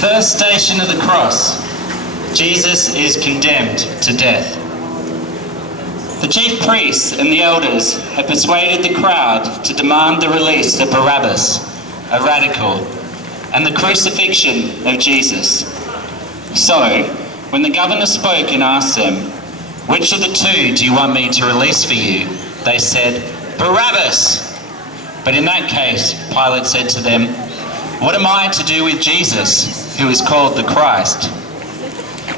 first station of the cross, Jesus is condemned to death. The chief priests and the elders had persuaded the crowd to demand the release of Barabbas, a radical, and the crucifixion of Jesus. So, when the governor spoke and asked them, "Which of the two do you want me to release for you?" they said, "Barabbas." But in that case, Pilate said to them, "What am I to do with Jesus, who is called the Christ?"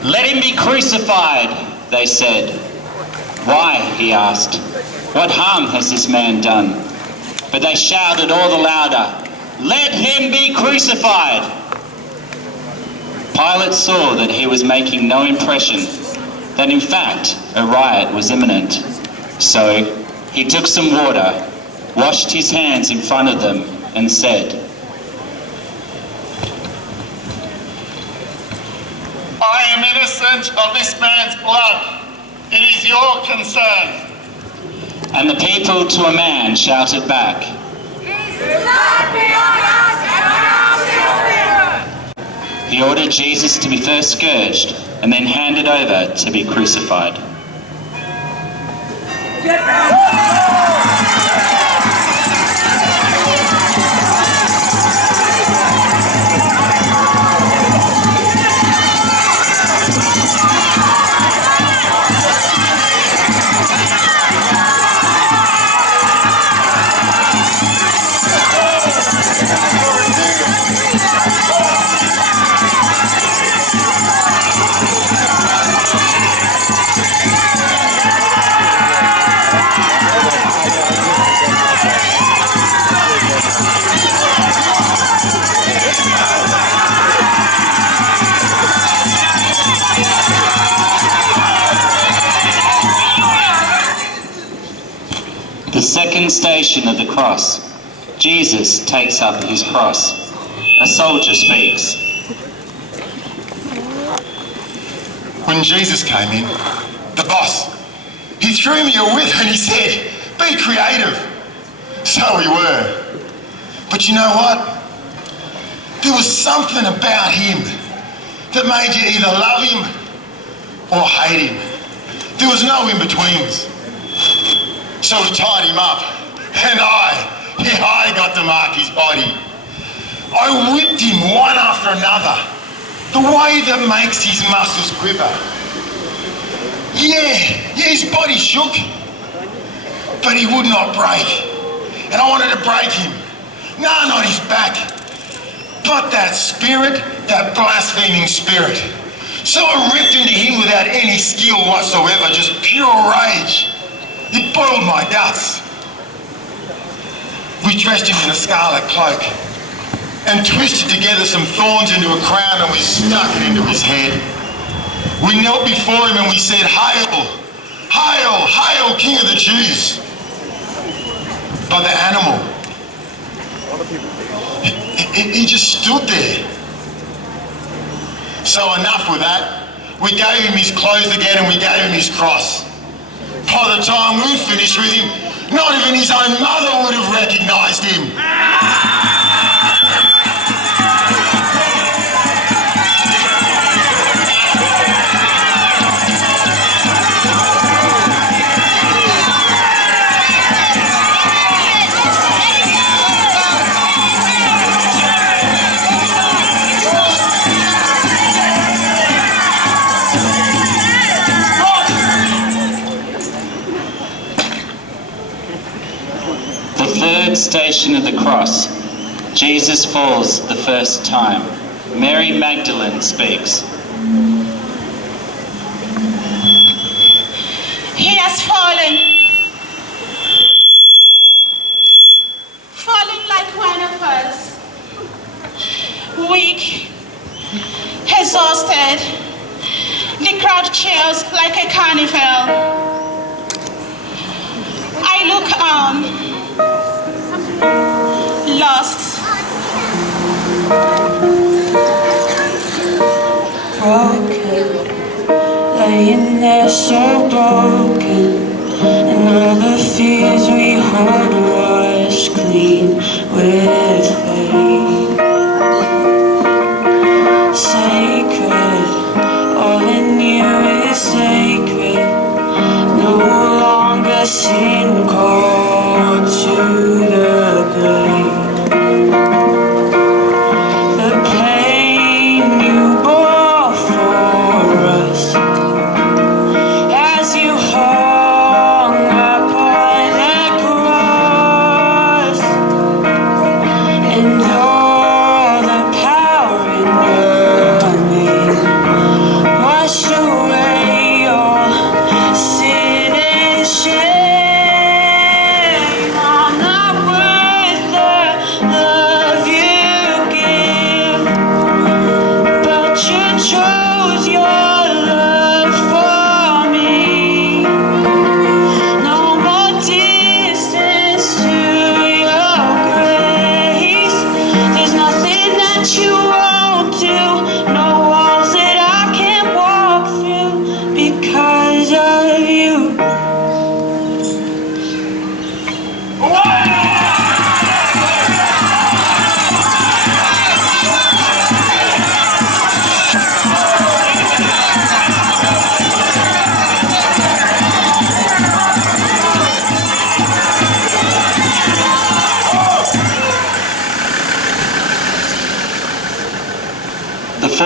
"Let him be crucified," they said. "Why?" he asked. "What harm has this man done?" But they shouted all the louder, "Let him be crucified!" Pilate saw that he was making no impression, that in fact a riot was imminent. So he took some water, washed his hands in front of them, and said, "I am innocent of this man's blood. It is your concern." And the people to a man shouted back, "His blood be on us and on our children!" He ordered Jesus to be first scourged and then handed over to be crucified. The second station of the cross, Jesus takes up his cross. A soldier speaks. When Jesus came in, the boss, he threw me a whip and he said, "Be creative." So we were. But you know what? There was something about him that made you either love him or hate him. There was no in-betweens. So we tied him up, and I got to mark his body. I whipped him one after another, the way that makes his muscles quiver. Yeah, his body shook, but he would not break. And I wanted to break him. No, not his back, but that spirit, that blaspheming spirit. So I ripped into him without any skill whatsoever, just pure rage. It boiled my guts. We dressed him in a scarlet cloak and twisted together some thorns into a crown and we stuck it into his head. We knelt before him and we said, "Hail, hail, hail, King of the Jews." But the animal, he just stood there. So enough with that. We gave him his clothes again and we gave him his cross. By the time we finished with him, not even his own mother would have recognised him. Third station of the cross, Jesus falls the first time. Mary Magdalene speaks. He has fallen like one of us, weak, exhausted. The crowd cheers like a carnival. I look on, lost. Broken, laying there so broken, and all the fears we hold wash clean with faith.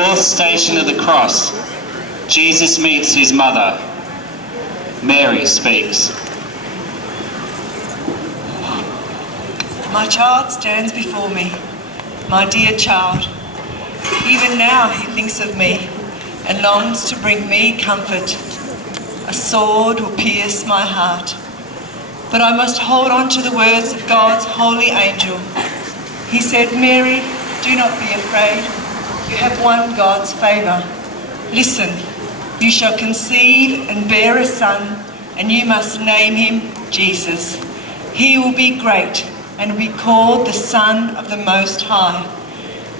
fourth station of the cross, Jesus meets his mother. Mary speaks. My child stands before me, my dear child. Even now he thinks of me and longs to bring me comfort. A sword will pierce my heart, but I must hold on to the words of God's holy angel. He said, Mary, do not be afraid. You have won God's favour. Listen, you shall conceive and bear a son, and you must name him Jesus. He will be great and will be called the Son of the Most High.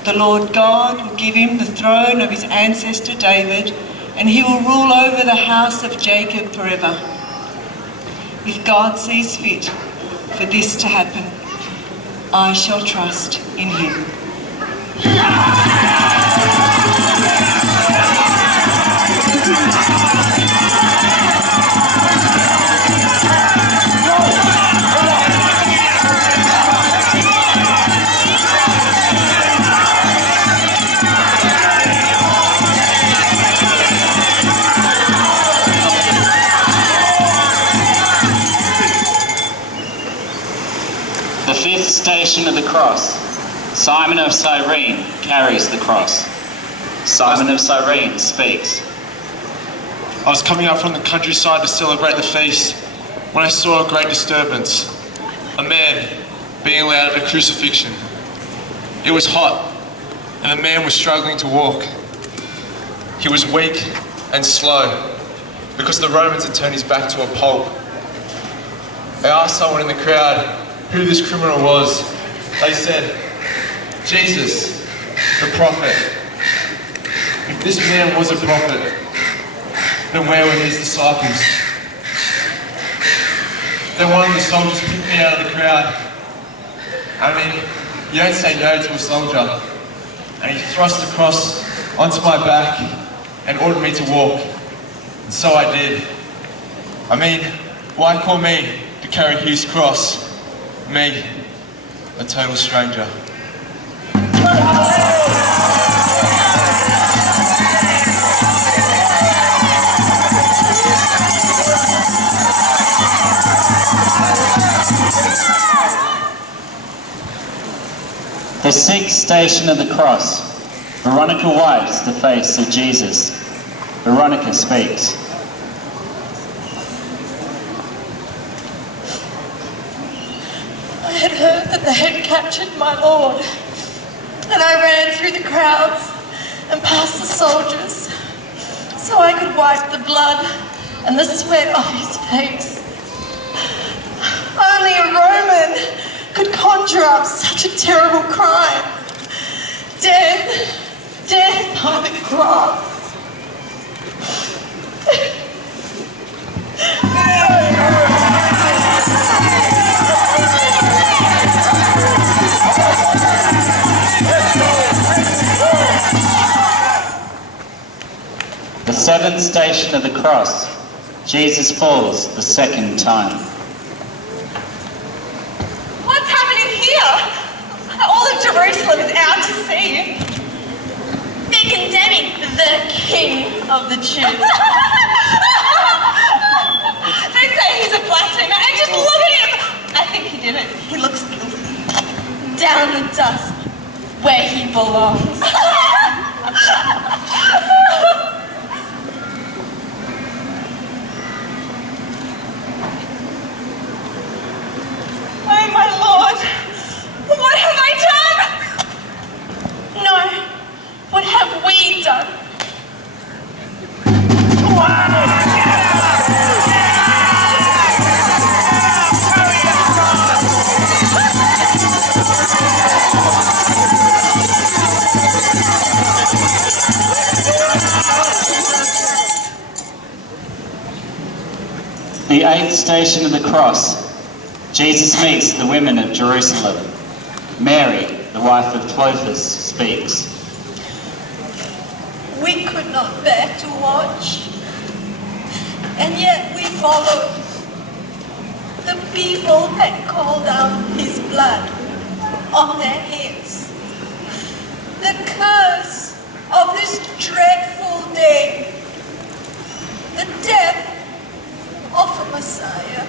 The Lord God will give him the throne of his ancestor David, and he will rule over the house of Jacob forever. If God sees fit for this to happen, I shall trust in him. The fifth station of the cross, Simon of Cyrene carries the cross. Simon of Cyrene speaks. I was coming up from the countryside to celebrate the feast when I saw a great disturbance, a man being allowed at a crucifixion. It was hot, and the man was struggling to walk. He was weak and slow because the Romans had turned his back to a pulp. I asked someone in the crowd who this criminal was. They said, Jesus, the prophet. If this man was a prophet, then where were his disciples? Then one of the soldiers picked me out of the crowd. I mean, you don't say no to a soldier. And he thrust the cross onto my back and ordered me to walk. And so I did. I mean, why call me to carry his cross? Me, a total stranger. The sixth station of the cross, Veronica wipes the face of Jesus. Veronica speaks. I had heard that they had captured my Lord, and I ran through the crowds and past the soldiers so I could wipe the blood and the sweat off his face. Only a Roman could conjure up such a terrible crime. Death by the cross. The seventh station of the cross, Jesus falls the second time. What's happening here? All of Jerusalem is out to see you. They're condemning the King of the Jews. They say he's a blasphemer, and just look at him. I think he did it. He looks guilty. Down in the dust, where he belongs. Oh, my Lord, what have I done? No, what have we done? The eighth station of the cross, Jesus meets the women of Jerusalem. Mary, the wife of Clopas, speaks. We could not bear to watch, and yet we followed. The people had called down his blood on their heads. The curse of this dreadful day, the death of a Messiah.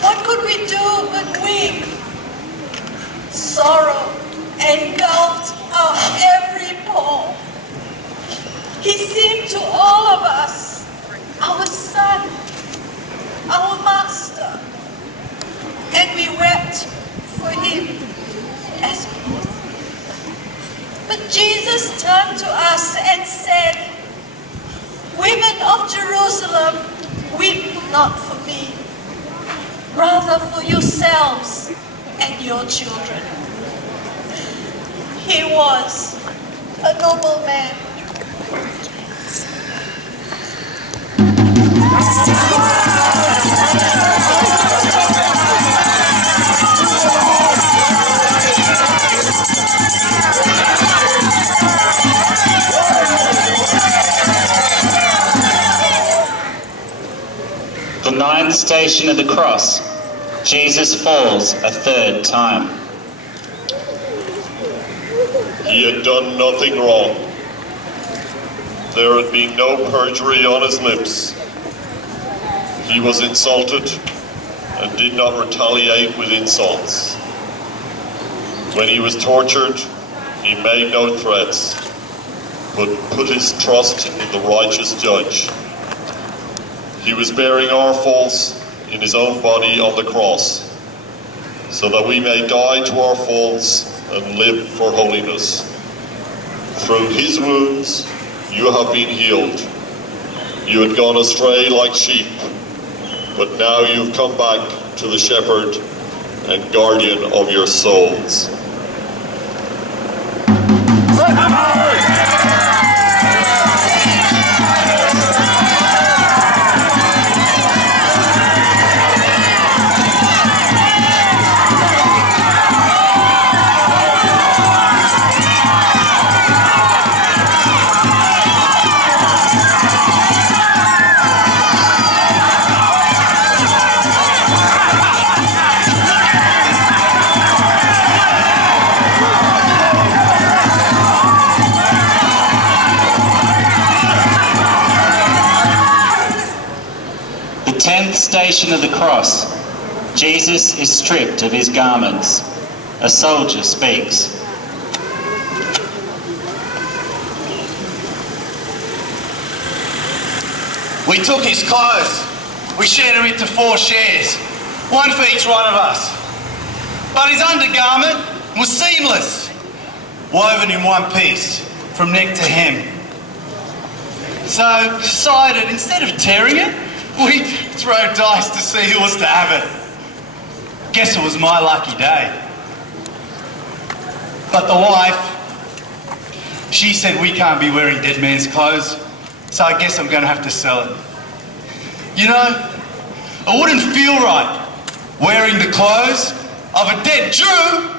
What could we do but weep? Sorrow engulfed our every pore. He seemed to all of us our son, our master, and we wept for him as we would. But Jesus turned to us and said, "Women of Jerusalem, weep not for me, rather for yourselves and your children." He was a noble man. The ninth station of the cross, Jesus falls a third time. He had done nothing wrong. There had been no perjury on his lips. He was insulted and did not retaliate with insults. When he was tortured, he made no threats, but put his trust in the righteous judge. He was bearing our faults in his own body on the cross, so that we may die to our faults and live for holiness. Through his wounds, you have been healed. You had gone astray like sheep, but now you've come back to the shepherd and guardian of your souls. The 10th station of the cross, Jesus is stripped of his garments. A soldier speaks. We took his clothes. We shared him into 4 shares, one for each one of us. But his undergarment was seamless, woven in one piece from neck to hem. So decided, instead of tearing it, we'd throw dice to see who was to have it. Guess it was my lucky day. But the wife, she said we can't be wearing dead man's clothes, so I guess I'm going to have to sell it. You know, it wouldn't feel right wearing the clothes of a dead Jew.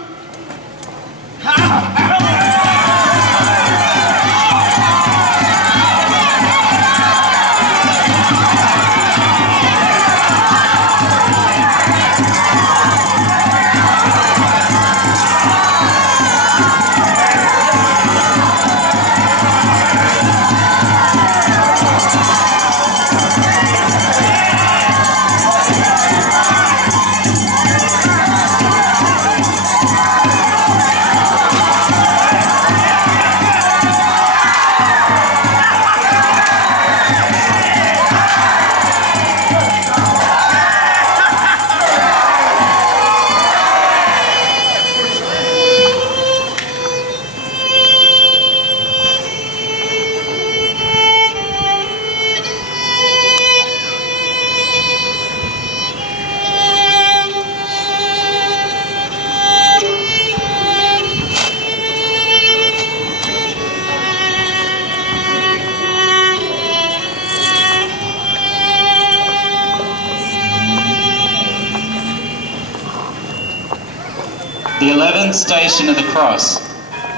The 11th station of the cross,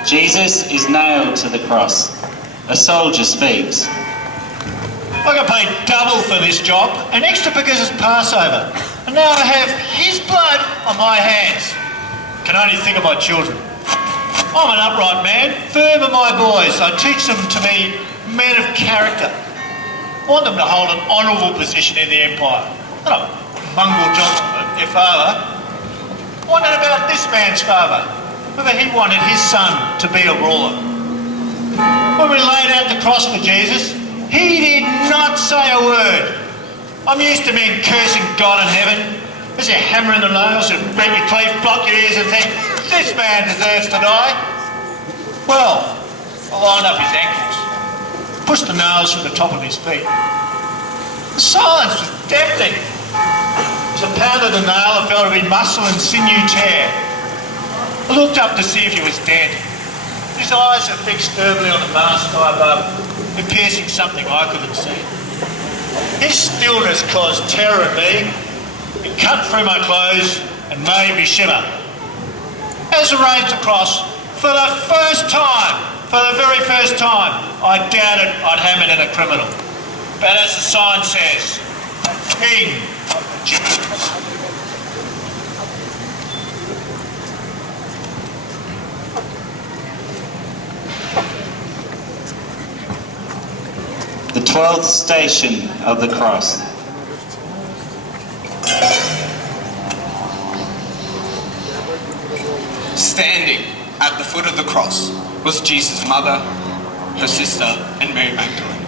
Jesus is nailed to the cross. A soldier speaks. I got paid double for this job, and extra because it's Passover. And now I have his blood on my hands. Can only think of my children. I'm an upright man, firm are my boys. I teach them to be men of character. I want them to hold an honourable position in the empire. Not a mongrel gentleman, their father. What about this man's father? Whether he wanted his son to be a ruler. When we laid out the cross for Jesus, he did not say a word. I'm used to men cursing God in heaven as you hammer in the nails and break your teeth, block your ears and think, this man deserves to die. Well, I lined up his ankles, pushed the nails through the top of his feet. The silence was deafening. As I pounded the nail, I felt every muscle and sinew tear. I looked up to see if he was dead. His eyes were fixed firmly on the vast sky above, piercing something I couldn't see. His stillness caused terror in me. It cut through my clothes and made me shiver. As I raised the cross, for the very first time, I doubted I'd hammered in a criminal. But as the sign says, King of the Jews. The 12th station of the cross. Standing at the foot of the cross was Jesus' mother, her sister, and Mary Magdalene.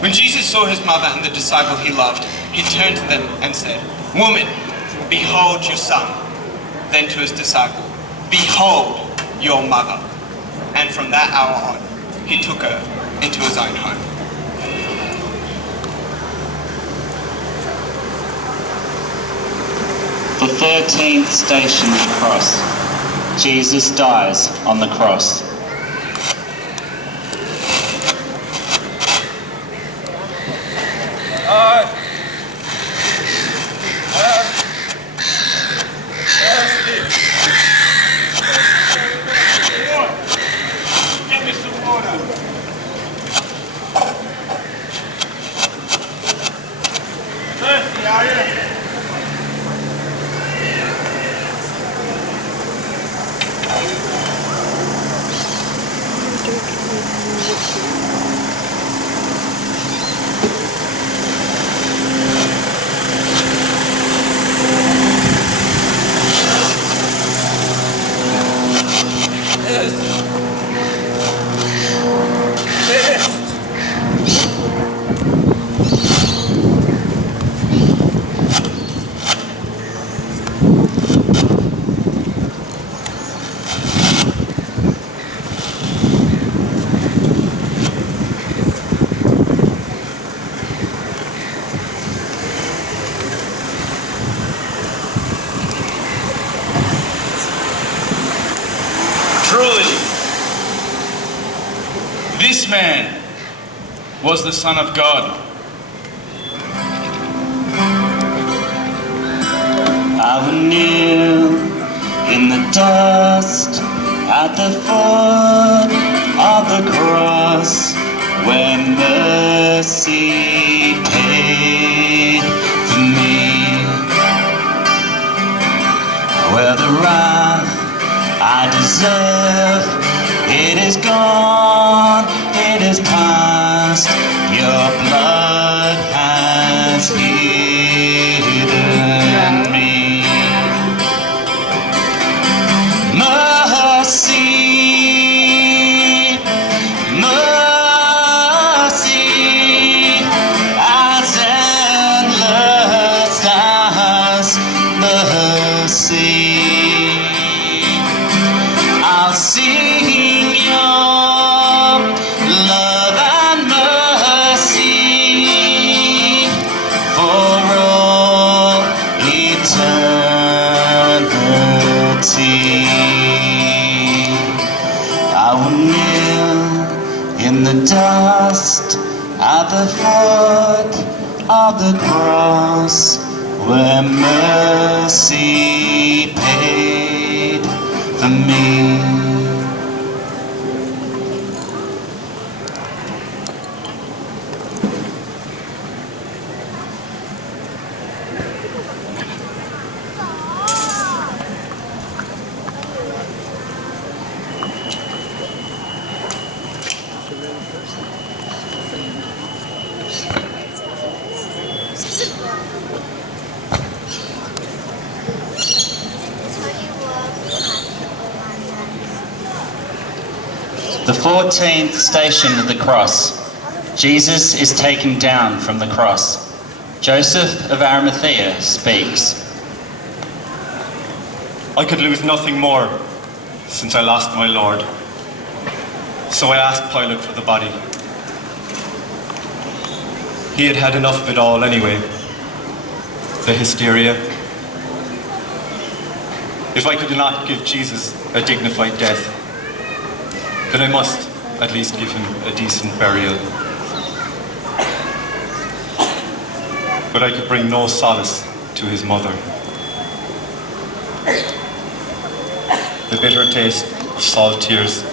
When Jesus saw his mother and the disciple he loved, he turned to them and said, "Woman, behold your son." Then to his disciple, "Behold your mother." And from that hour on, he took her into his own home. The 13th station of the cross. Jesus dies on the cross. Get me some water. Thirsty, are you? Truly, this man was the Son of God. I will kneel in the dust at the foot of the cross where mercy paid for me, where the wrath I deserve, it is gone, it is past, your blood has hidden me. Mercy, mercy, as endless as mercy. I'll sing your love and mercy for all eternity. I will kneel in the dust at the foot of the cross where mercy paid for me. The 14th station of the cross. Jesus is taken down from the cross. Joseph of Arimathea speaks. I could lose nothing more since I lost my Lord. So I asked Pilate for the body. He had had enough of it all anyway. The hysteria. If I could not give Jesus a dignified death, then I must at least give him a decent burial. But I could bring no solace to his mother. The bitter taste of salt tears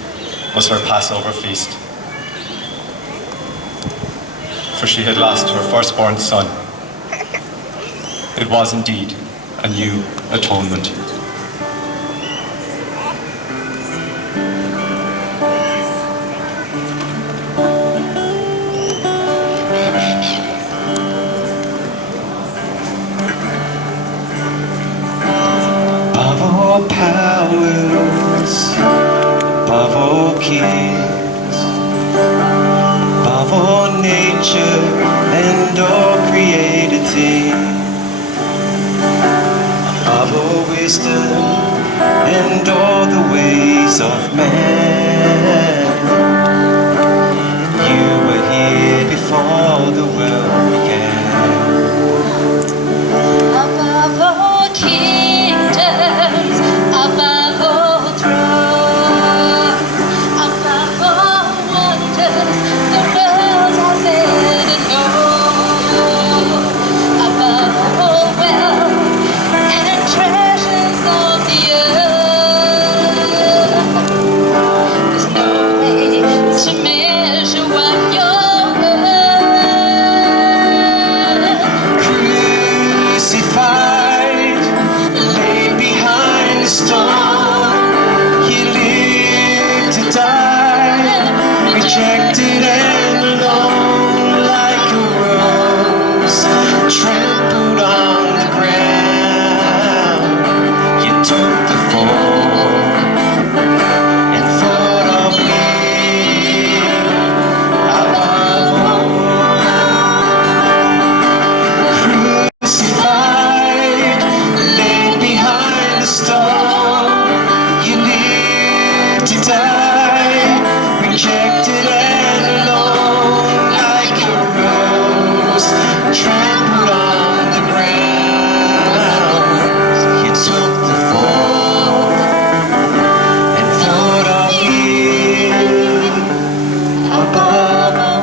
was her Passover feast. For she had lost her firstborn son. It was indeed a new atonement. Above all powers, above all kings, above all nature and all created things, above all wisdom and all the ways of man, you were here before the world began. Above all kingdoms, above all thrones, above all wonders the world has ever known, above all wealth and treasures of the earth, there's no way to measure what you're worth. Crucified, laid behind the stone, you lived to die, rejected and alone, like a rose trampled on the ground. You took the fall and thought of me above all. Crucified, laid behind the stone, you lived to die, rejected and alone, like a rose trampled on the ground. You took the fall and thought of me above all.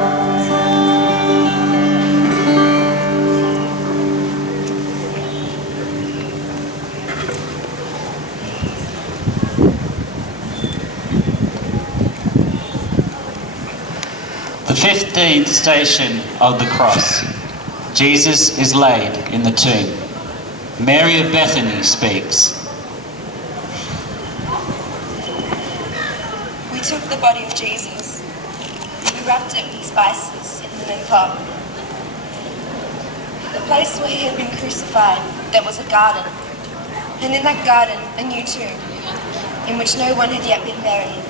The 15th station of the cross. Jesus is laid in the tomb. Mary of Bethany speaks. We took the body of Jesus. We wrapped it with spices in linen cloth. The place where he had been crucified, there was a garden. And in that garden, a new tomb, in which no one had yet been buried.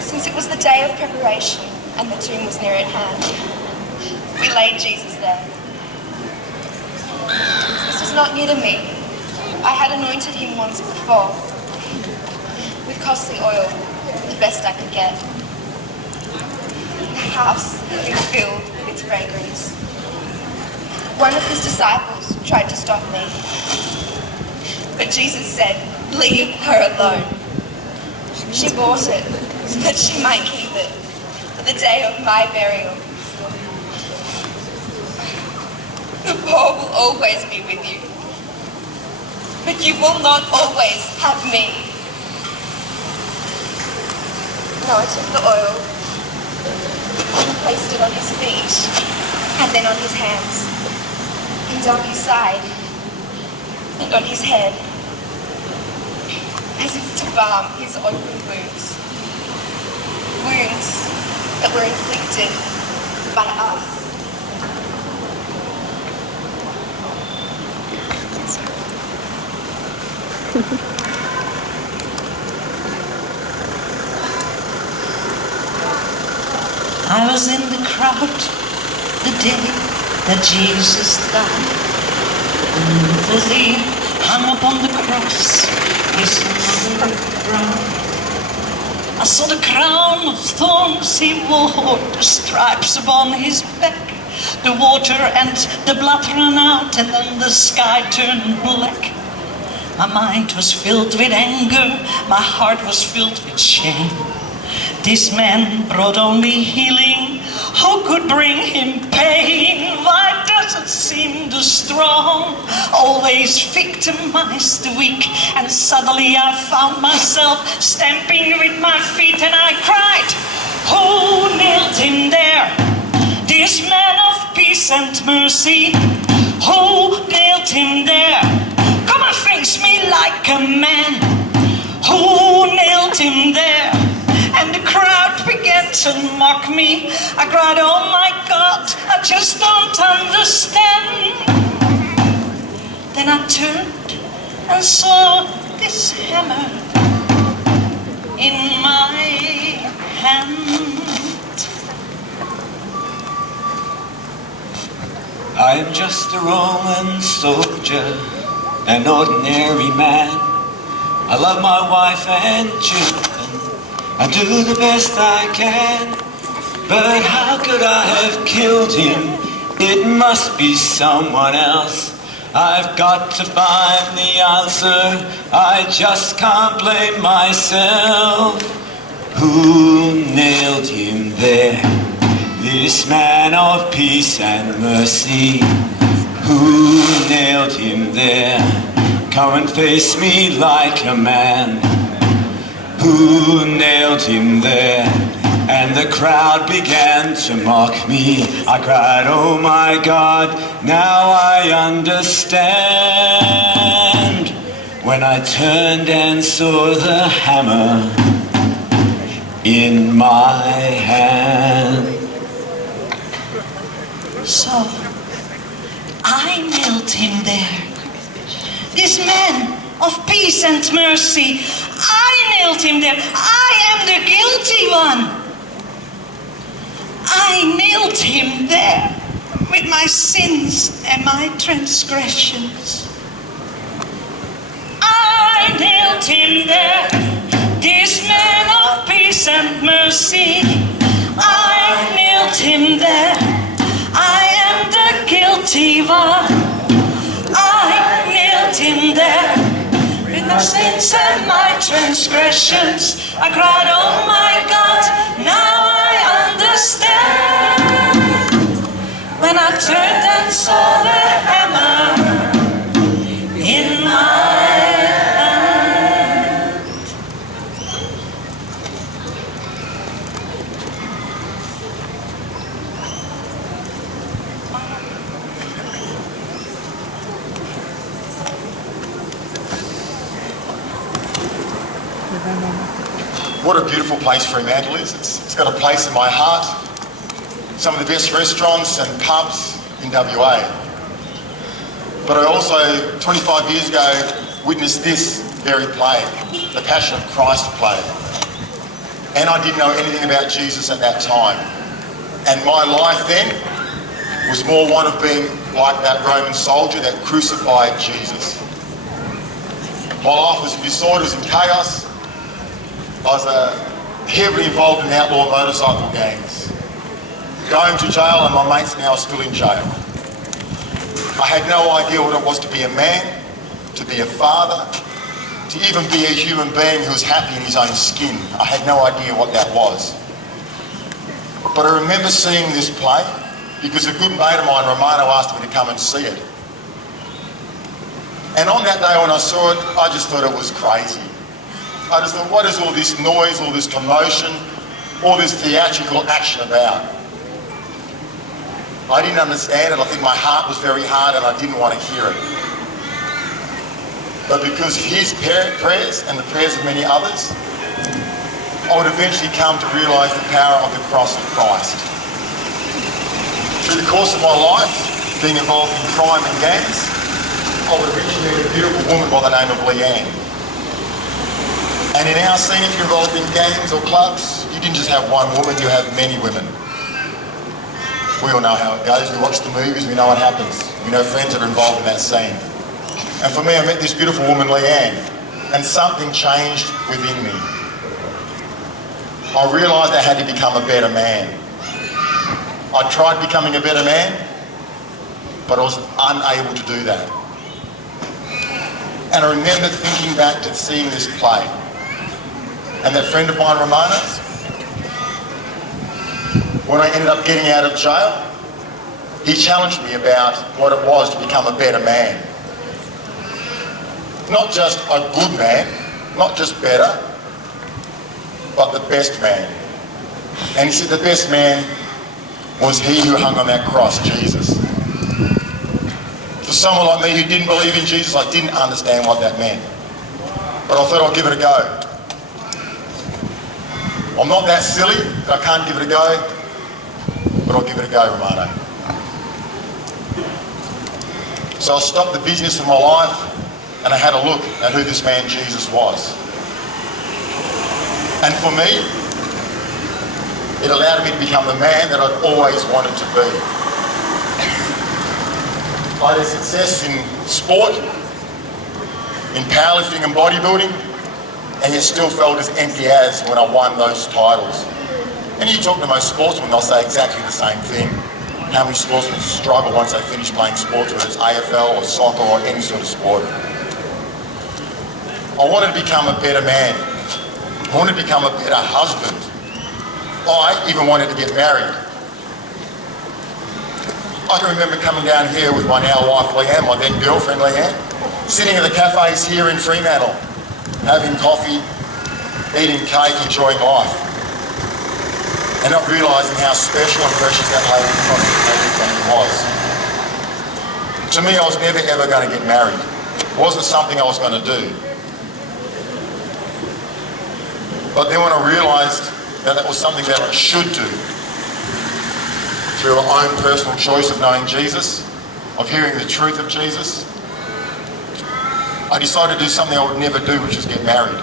Since it was the day of preparation and the tomb was near at hand, we laid Jesus there. This was not new to me. I had anointed him once before, with costly oil, the best I could get. The house had been filled with its fragrance. One of his disciples tried to stop me, but Jesus said, "Leave her alone." She bought it so that she might keep it for the day of my burial. The poor will always be with you, but you will not always have me. Now I took the oil and placed it on his feet, and then on his hands, and on his side, and on his head, as if to balm his open wounds. Wounds that were inflicted by us. I was in the crowd the day that Jesus died. And as he hung upon the cross, his mother cried. I saw the crown of thorns he wore, the stripes upon his back. The water and the blood ran out, and then the sky turned black. My mind was filled with anger, my heart was filled with shame. This man brought only healing, who could bring him pain? Why does it seem the strong always victimize the weak? And suddenly I found myself stamping with my feet, and I cried, who nailed him there? This man of peace and mercy, who nailed him there? Come and face me like a man. Who nailed him there? And the crowd began to mock me. I cried, oh my God, I just don't understand. Then I turned and saw this hammer in my hand. I am just a Roman soldier, an ordinary man. I love my wife and children, I do the best I can. But how could I have killed him? It must be someone else. I've got to find the answer, I just can't blame myself. Who nailed him there? This man of peace and mercy. Who nailed him there? Come and face me like a man. Who nailed him there? And the crowd began to mock me. I cried, oh my God, now I understand. When I turned and saw the hammer in my hand. So, I nailed him there. This man of peace and mercy, I nailed him there. I am the guilty one. I nailed him there with my sins and my transgressions. I nailed him there, this man of peace and mercy. I nailed him there. I am the guilty one. I nailed him there with my sins and my transgressions. I cried, oh my God, now I understand. When I turned and saw the hammer in my What a beautiful place Fremantle is. It's got a place in my heart. Some of the best restaurants and pubs in WA. But I also, 25 years ago, witnessed this very play, the Passion of Christ play. And I didn't know anything about Jesus at that time. And my life then was more one of being like that Roman soldier that crucified Jesus. My life was in disorders and chaos. I was heavily involved in outlaw motorcycle gangs. Going to jail, and my mates now are still in jail. I had no idea what it was to be a man, to be a father, to even be a human being who was happy in his own skin. I had no idea what that was. But I remember seeing this play because a good mate of mine, Romano, asked me to come and see it. And on that day when I saw it, I just thought it was crazy. I just thought, what is all this noise, all this commotion, all this theatrical action about? I didn't understand it. I think my heart was very hard and I didn't want to hear it. But because of his prayers and the prayers of many others, I would eventually come to realise the power of the cross of Christ. Through the course of my life, being involved in crime and gangs, I would eventually meet a beautiful woman by the name of Leanne. And in our scene, if you're involved in gangs or clubs, you didn't just have one woman, you have many women. We all know how it goes. We watch the movies, we know what happens. We know friends that are involved in that scene. And for me, I met this beautiful woman, Leanne, and something changed within me. I realised I had to become a better man. I tried becoming a better man, but I was unable to do that. And I remember thinking back to seeing this play. And that friend of mine, Ramona, when I ended up getting out of jail, he challenged me about what it was to become a better man. Not just a good man, not just better, but the best man. And he said the best man was he who hung on that cross, Jesus. For someone like me who didn't believe in Jesus, I didn't understand what that meant. But I thought I'll give it a go. I'm not that silly that I can't give it a go, but I'll give it a go, Romano. So I stopped the business of my life and I had a look at who this man Jesus was. And for me, it allowed me to become the man that I'd always wanted to be. I had success in sport, in powerlifting and bodybuilding, and yet still felt as empty as when I won those titles. And you talk to most sportsmen, they'll say exactly the same thing. How many sportsmen struggle once they finish playing sports, whether it's AFL or soccer or any sort of sport. I wanted to become a better man. I wanted to become a better husband. I even wanted to get married. I can remember coming down here with my now wife Leanne, my then girlfriend Leanne, sitting at the cafes here in Fremantle, having coffee, eating cake, enjoying life, and not realising how special and precious that lady across the table from me was. To me, I was never ever going to get married. It wasn't something I was going to do. But then when I realised that that was something that I should do, through our own personal choice of knowing Jesus, of hearing the truth of Jesus, I decided to do something I would never do, which is get married.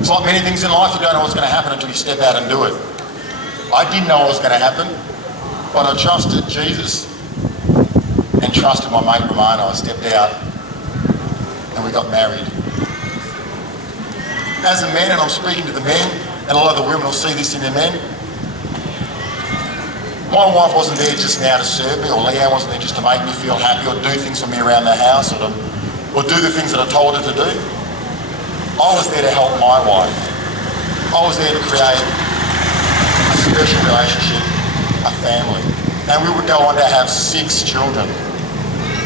It's like many things in life, you don't know what's going to happen until you step out and do it. I didn't know what was going to happen, but I trusted Jesus and trusted my mate Romano. I stepped out and we got married. As a man, and I'm speaking to the men, and a lot of the women will see this in their men, my wife wasn't there just now to serve me, or Leanne wasn't there just to make me feel happy or do things for me around the house or do the things that I told her to do. I was there to help my wife. I was there to create a special relationship, a family. And we would go on to have 6 children.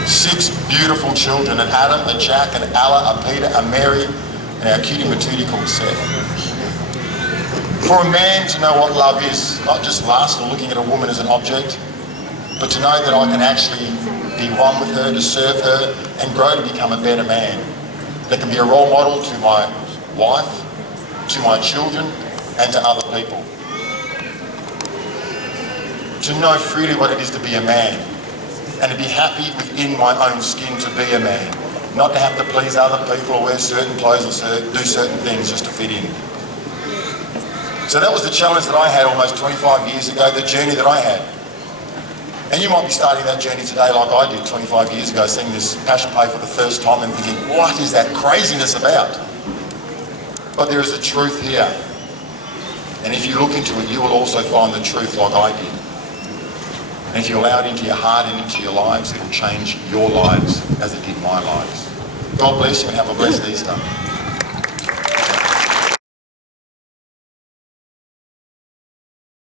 6 beautiful children, an Adam, a Jack, an Ella, a Peter, a Mary, and our cutie matootie called Seth. For a man to know what love is, not just lust or looking at a woman as an object, but to know that I can actually be one with her, to serve her, and grow to become a better man, that can be a role model to my wife, to my children, and to other people. To know freely what it is to be a man, and to be happy within my own skin to be a man, not to have to please other people or wear certain clothes or do certain things just to fit in. So that was the challenge that I had almost 25 years ago, the journey that I had. And you might be starting that journey today like I did 25 years ago, seeing this Passion Play for the first time and thinking, what is that craziness about? But there is a truth here. And if you look into it, you will also find the truth like I did. And if you allow it into your heart and into your lives, it will change your lives as it did my lives. God bless you and have a blessed Easter.